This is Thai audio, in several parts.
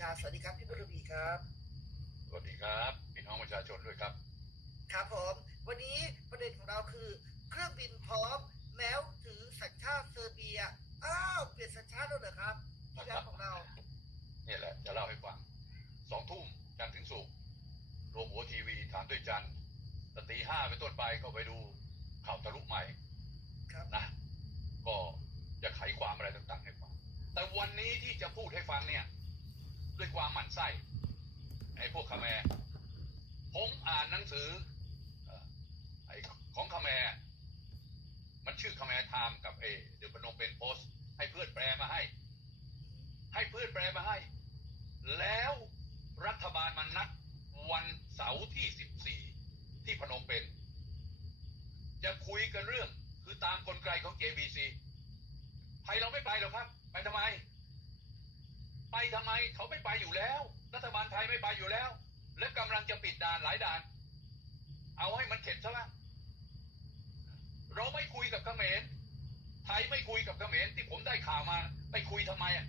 ครับสวัสดีครับพี่บุรวีครับ สวัสดีครับพี่น้องประชาชนด้วยครับ ครับผมวันนี้ประเด็นของเราคือ เครื่องบินพร้อมแม้วถือสัญชาติเซอร์เบียอ้าวเปลี่ยนสัญชาติแล้วเหรอครับพี่แบงค์ของเรานี่แหละจะเล่าให้ฟังสองทุ่มจันทร์ถึงศุกร์รวมหัวทีวีถามด้วยจันทร์แต่ตีห้าเป็นต้นไปก็ไปดูข่าวทะลุใหม่ครับนะก็จะไขความอะไรต่างๆให้ฟัง แต่วันนี้ที่จะพูดให้ฟังเนี่ย ด้วยความหมั่นไส้ไอ้พวกคาแมผมอ่านหนังสือไอ้ของคาแมมันชื่อคาแมไทม์กับเอเดอะพนมเป็นโพสให้เพื่อนแปลมาให้ ให้เพื่อนแปลมาให้ แล้วรัฐบาลมันนัดวันเสาร์ที่14ที่พนมเปญจะคุยกันเรื่องคือตามกลไกของ JBC ไทยเราไม่ไปหรอกครับ ไปทำไม ไปทำไมเขาไม่ไปอยู่แล้ว รัฐบาลไทยไม่ไปอยู่แล้ว และกำลังจะปิดด่านหลายด่าน เอาให้มันเข็ดซะละเราไม่คุยกับเขมรไทยไม่คุยกับเขมรที่ผมได้ข่าวมาไปคุยทำไมอะ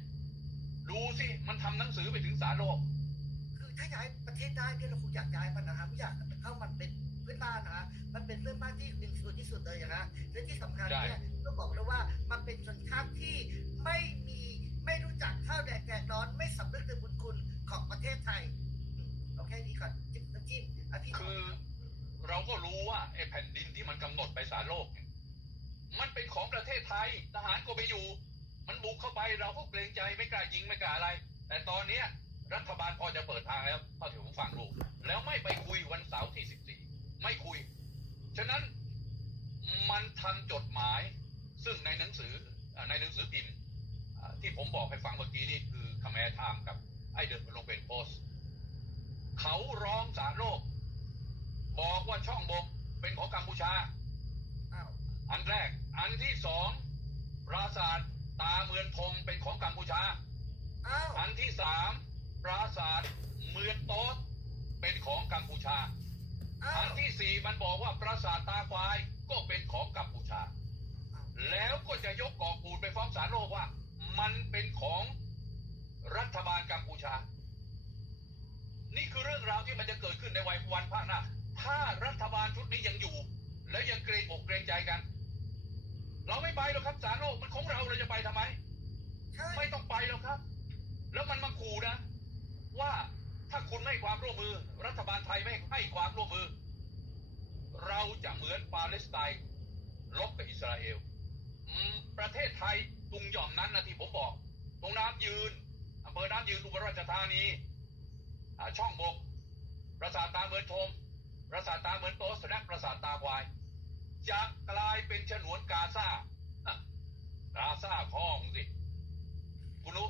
ดูสิมันทำหนังสือไปถึงสารโลก คือถ้าย้ายประเทศได้เนี่ยเราคงอยากย้ายมันนะครับไม่อยากเข้ามันเป็นเพื่อนบ้านนะฮะมันเป็นเพื่อนบ้านที่เป็นส่วนที่สุดเลยนะฮะและที่สำคัญเนี่ยต้องบอกเลยว่ามันเป็นชนารโลกเนี่ยมันเป็นของประเทศไทย ทหารก็ไปอยู่ มันบุกเข้าไปเราก็เกรงใจไม่กล้ายิงไม่กล้าอะไร แต่ตอนเนี้ยรัฐบาลพอจะเปิดทางแล้วเท่าที่ผมฟังดูแล้วไม่ไปคุยวันเสาร์ที่14ไม่คุย ฉะนั้นมันทำจดหมาย ซึ่งในหนังสือในหนังสือพิมพ์ที่ผมบอกให้ฟังเมื่อกี้นี่คือคาแมร์ไทม์กับไอเดอร์ลงเป็นโพสเขาร้องสารโลก บอกว่าช่องบกเป็นของกัมพูชา อันแรก อันที่สองปราสาทตาเมือนทมเป็นของกัมพูชา อ้าวอันที่สามปราสาทเมือนโต๊ดเป็นของกัมพูชา อ้าอัวนที่สี่มันบอกว่าปราสาทตาควายก็เป็นของกัมพูชา แล้วก็จะยกกองปูนไปฟ้องศาลโลกว่า มันเป็นของรัฐบาลกัมพูชา นี่คือเรื่องราวที่มันจะเกิดขึ้นในวัยวันภาคหน้า แล้วมันมาขู่นะ ว่าถ้าคุณไม่ความร่วมมือ รัฐบาลไทยไม่ให้ความร่วมมือ เราจะเหมือนปาเลสไตน์ลบกับอิสราเอลประเทศไทยตรงหย่อมนั้นนะที่ผมบอก ตรงน้ำยืนอำเภอน้ำยืนอุบลราชธานีช่องบกประสาทตาเหมือนทมประสาทตาเหมือนโตสและประสาทตาควายจะกลายเป็นฉนวนกาซาอะกาซาคลองสิ คุณรู้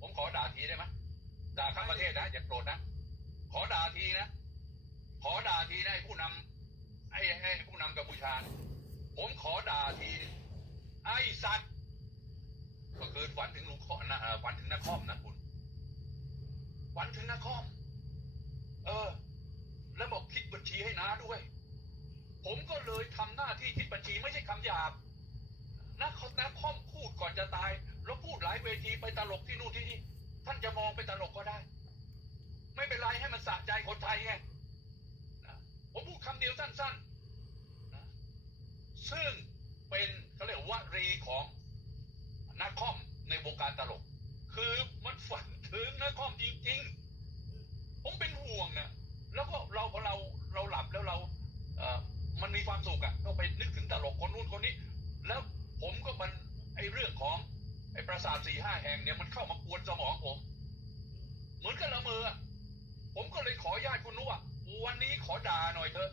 ผม ขอด่าทีได้ไหมด่าข้ามประเทศนะอย่าโกรธนะขอด่าทีนะขอด่าทีนะไอ้ผู้นำไอ้ไอ้ผู้นำกัมพูชาเนี่ยผมขอด่าทีนึงไอ้สัตว์ก็คือฝันถึงลุงขอนะเอ่อฝันถึงนักคอมนะคุณฝันถึงนักคอมเออ แล้วบอกคิดบัญชีให้น้าด้วย ผมก็เลยทำหน้าที่คิดบัญชีไม่ใช่คำหยาบนักนักคอมพูดก่อนจะตาย แล้วพูดหลายเวทีไปตลกที่นู่นที่นี่ ท่านจะมองไปตลกก็ได้ ไม่เป็นไรให้มันสะใจคนไทยไงนะผมพูดคำเดียวสั้นๆนะซึ่งเป็นเขาเรียกวรีของนักคอมในวงการตลก คือมันฝันถึงนักคอมจริงๆ ผมเป็นห่วงนะแล้วก็เราพอเราเราหลับแล้วเราเออมันมีความสุขอะก็ไปนึกถึงตลกคนนู้นคนนี้ แล้วผมก็มันไอเรื่องของ ไอประสาทสี่ห้าแห่งเนี่ยมันเข้ามากวนสมองผม เหมือนกับละเมออะผมก็เลยขอญาติคุณนุว่าวันนี้ขอด่าหน่อยเถอะ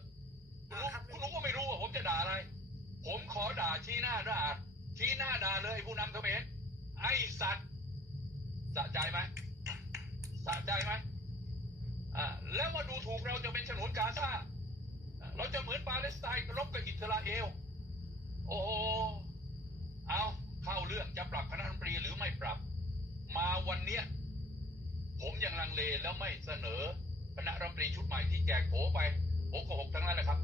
คุณนุคุณนุก็ไม่รู้ว่าผมจะด่าอะไร ผมขอด่าชี้หน้าด่า ชี้หน้าด่าเลยผู้นำเขมรไอสัตว์สะใจไหมสะใจไหมอ่าแล้วมาดูถูกเราจะเป็นฉนวนกาซาเราจะเหมือนปาเลสไตน์รบกับอิสราเอล โอ้ เอาเข้าเรื่องจะปรับคณะรัฐมนตรีหรือไม่ปรับ มาวันเนี้ย ผม ยังลังเลแล้วไม่เสนอคณะรัฐมนตรีชุดใหม่ที่แจกโผไปโผโกหกทั้งนั้นแหละครับ